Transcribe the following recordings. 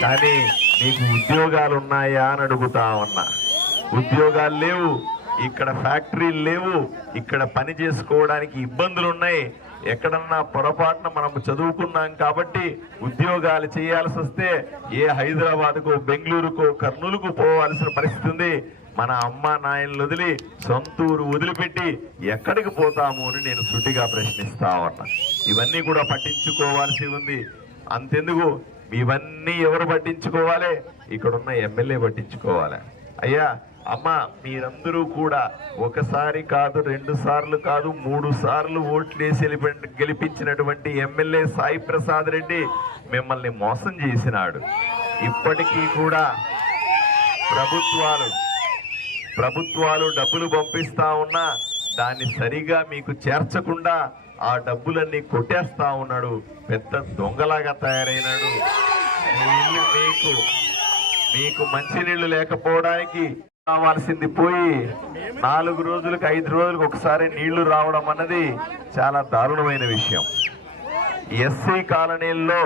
కానీ నీకు ఉద్యోగాలు ఉన్నాయా అని అడుగుతా ఉన్నా. ఉద్యోగాలు లేవు. ఇక్కడ ఫ్యాక్టరీలు లేవు. ఇక్కడ పని చేసుకోవడానికి ఇబ్బందులు ఉన్నాయి ఎక్కడన్నా పొరపాటున మనం చదువుకున్నాం కాబట్టి ఉద్యోగాలు చేయాల్సి వస్తే ఏ హైదరాబాద్కో బెంగళూరుకో కర్నూలుకు పోవాల్సిన పరిస్థితి ఉంది. మన అమ్మ నాయనలు వదిలి సొంతూరు వదిలిపెట్టి ఎక్కడికి పోతాము అని నేను సుటిగా ప్రశ్నిస్తా ఉన్నా. ఇవన్నీ కూడా పట్టించుకోవాల్సి ఉంది. అంతెందుకు? ఇవన్నీ ఎవరు పట్టించుకోవాలి? ఇక్కడున్న ఎమ్మెల్యే పట్టించుకోవాలి. అయ్యా అమ్మ మీరందరూ కూడా ఒకసారి కాదు రెండు సార్లు కాదు మూడు సార్లు ఓట్లేసి గెలిపించినటువంటి ఎమ్మెల్యే సాయి ప్రసాద్ రెడ్డి మిమ్మల్ని మోసం చేసినాడు. ఇప్పటికీ కూడా ప్రభుత్వాలు ప్రభుత్వాలు డబ్బులు పంపిస్తా ఉన్నా దాన్ని సరిగా మీకు చేర్చకుండా ఆ డబ్బులన్నీ కొట్టేస్తా ఉన్నాడు. పెద్ద దొంగలాగా తయారైనాడు. మీ ఇల్లు మీకు మీకు మంచినీళ్ళు లేకపోవడానికి రావాల్సింది పోయి నాలుగు రోజులకు ఐదు రోజులకు ఒకసారి నీళ్ళు రావడం అన్నది చాలా దారుణమైన విషయం. ఎస్సీ కాలనీల్లో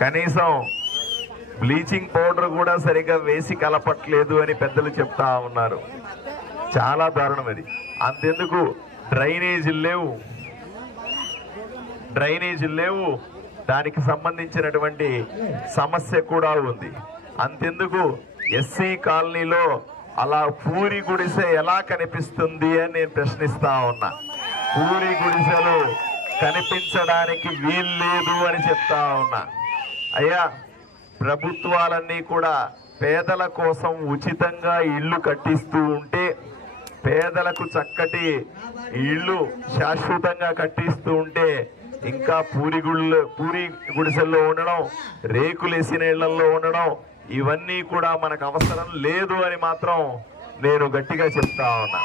కనీసం బ్లీచింగ్ పౌడర్ కూడా సరిగా వేసి కలపట్లేదు అని పెద్దలు చెప్తా ఉన్నారు. చాలా దారుణం అది. అంతెందుకు? డ్రైనేజీలు లేవు. డ్రైనేజీలు లేవు. దానికి సంబంధించినటువంటి సమస్య కూడా ఉంది. అంతెందుకు ఎస్సీ కాలనీలో అలా పూరి గుడిసె ఎలా కనిపిస్తుంది అని నేను ప్రశ్నిస్తా ఉన్నా. పూరి గుడిసెలు కనిపించడానికి వీల్లేదు అని చెప్తా ఉన్నా. అయ్యా ప్రభుత్వాలన్నీ కూడా పేదల కోసం ఉచితంగా ఇల్లు కట్టిస్తూ ఉంటే పేదలకు చక్కటి ఇల్లు శాశ్వతంగా కట్టిస్తూ ఉంటే ఇంకా పూరి గుళ్ళు పూరి గుడిసెల్లో ఉండడం రేకులేసిన ఇళ్ళలో ఉండడం ఇవన్నీ కూడా మనకు అవసరం లేదు అని మాత్రం నేను గట్టిగా చెప్తా ఉన్నా.